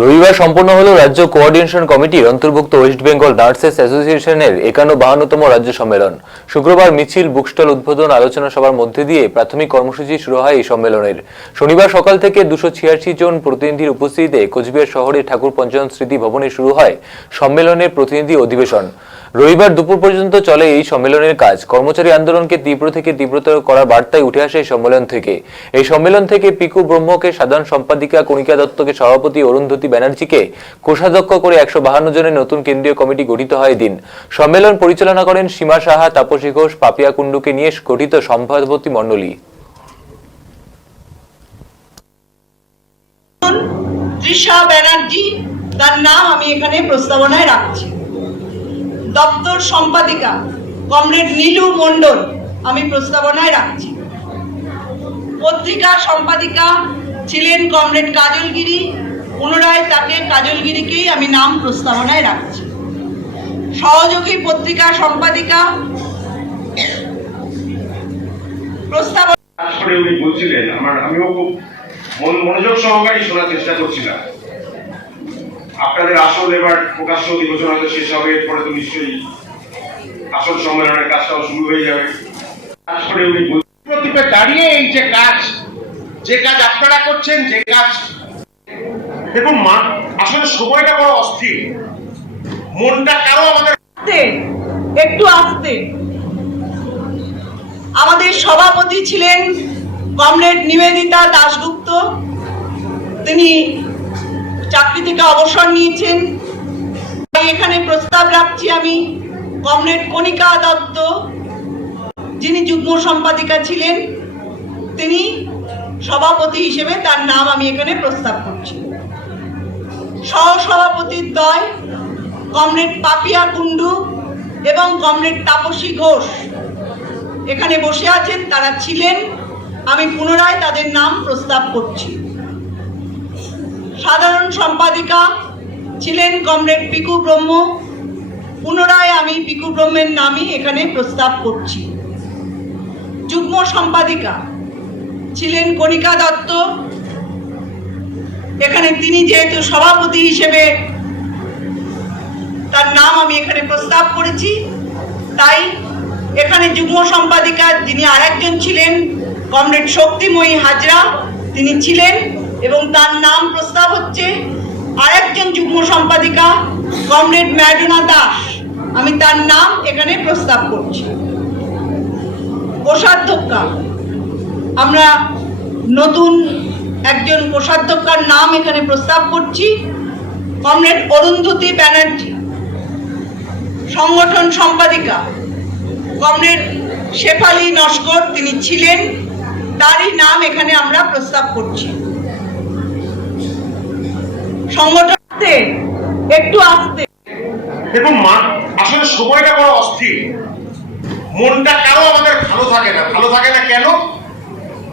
রবিবার সম্পন্ন হলো রাজ্য কোঅর্ডিনেশন কমিটির অন্তর্ভুক্ত ওয়েস্ট বেঙ্গল নার্সেস অ্যাসোসিয়েশনের 51তম রাজ্য সম্মেলন। শুক্রবার মিছিল, বুকস্টল উদ্বোধন, আলোচনা সভার মধ্যে দিয়ে প্রাথমিক কর্মসূচি শুরু হয় এই সম্মেলনের। শনিবার সকাল থেকে 286 জন প্রতিনিধির উপস্থিতিতে কোচবিহার শহরে ঠাকুর পঞ্চানন স্মৃতি ভবনে শুরু হয় সম্মেলনের প্রতিনিধি অধিবেশন। রবিবার দুপুর পর্যন্ত চলে এই সম্মেলনের কাজ। কর্মচারী আন্দোলনকে তীব্র থেকে তীব্রতর করার বার্তায় উঠে আসে এই সম্মেলন থেকে। এই সম্মেলন থেকে পিকু ব্রহ্মকে সাধারণ সম্পাদিকা, কণিকা দত্তকে সভাপতি, অরুন্ধতী ব্যানার্জিকে কোষাধ্যক্ষ করে 152 জনের নতুন কেন্দ্রীয় কমিটি গঠিত হয় দিন। সম্মেলন পরিচালনা করেন সীমা সাহা, তাপসী ঘোষ, পাপিয়া কুণ্ডুকে নিয়ে গঠিত সভাপতি মণ্ডলী। তৃষা ব্যানার্জি, তার নাম আমি এখানে প্রস্তাবনায় রাখছি। দপ্তর সম্পাদিকা কমরেড নীলু মণ্ডল আমি প্রস্তাবনায় রাখছি। পত্রিকা সম্পাদিকা ছিলেন কমরেড কাজল গিরি, পুনরায় তাকে কাজল গিরিকেই আমি নাম প্রস্তাবনায় রাখছি। সহযোগী পত্রিকা সম্পাদিকা আসলে উনি বলছিলেন, আমিও খুব মনোযোগ সহকারে শোনার চেষ্টা করছিলাম। আপনাদের আসল এবার প্রকাশ্য অধিবেশন হয়তো শেষ হবে, এরপরে তো নিশ্চয়ই আসল সম্মেলনের কাজটাও শুরু হয়ে যাবে। আসলে উনি প্রতিপে দাঁড়িয়ে এই যে কাজ আপনারা করছেন, যে কাজ দেখুন, আসলে সময়টা বড় অস্থির, মনটা কারো আমাদের একটু আসতে। আমাদের সভাপতি ছিলেন কমরেড নিবেদিতা দাশগুপ্ত, তিনি চাকরি থেকে অবসর নিয়েছেন। এখানে প্রস্তাব রাখছি আমি কমরেড কণিকা দত্ত, যিনি যুগ্ম সম্পাদিকা ছিলেন, তিনি সভাপতি হিসেবে তার নাম আমি এখানে প্রস্তাব করছি। সহসভাপতির দ্বয় কমরেড পাপিয়া কুণ্ডু এবং কমরেড তাপসী ঘোষ এখানে বসে আছেন, তারা ছিলেন, আমি পুনরায় তাদের নাম প্রস্তাব করছি। সাধারণ সম্পাদিকা ছিলেন কমরেড পিকু ব্রহ্ম, পুনরায় আমি পিকু ব্রহ্মের নামই এখানে প্রস্তাব করছি। যুগ্ম সম্পাদিকা ছিলেন কণিকা দত্ত, এখানে তিনি যেহেতু সভাপতি হিসেবে তার নাম আমি এখানে প্রস্তাব করেছি, তাই এখানে যুগ্ম সম্পাদিকা যিনি আরেকজন ছিলেন কমরেড শক্তিময়ী হাজরা, তিনি ছিলেন এবং তার নাম প্রস্তাব হচ্ছে। আরেকজন যুগ্ম সম্পাদিকা কমরেড ম্যাডোনা দাস, আমি তার নাম এখানে প্রস্তাব করছি। কোষাধ্যক্ষা, আমরা নতুন একজন কোষাধ্যক্ষার নাম এখানে প্রস্তাব করছি, কমরেড অরুন্ধতী ব্যানার্জি। সংগঠন সম্পাদিকা কমরেড শেফালি নস্কর, তিনি ছিলেন, তারই নাম এখানে আমরা প্রস্তাব করছি। সংগঠনতে একটু আসতে। দেখুন, আসলে সময়টা বড় অস্থির, মনটা কারো আমাদের ভালো থাকে না। কেন?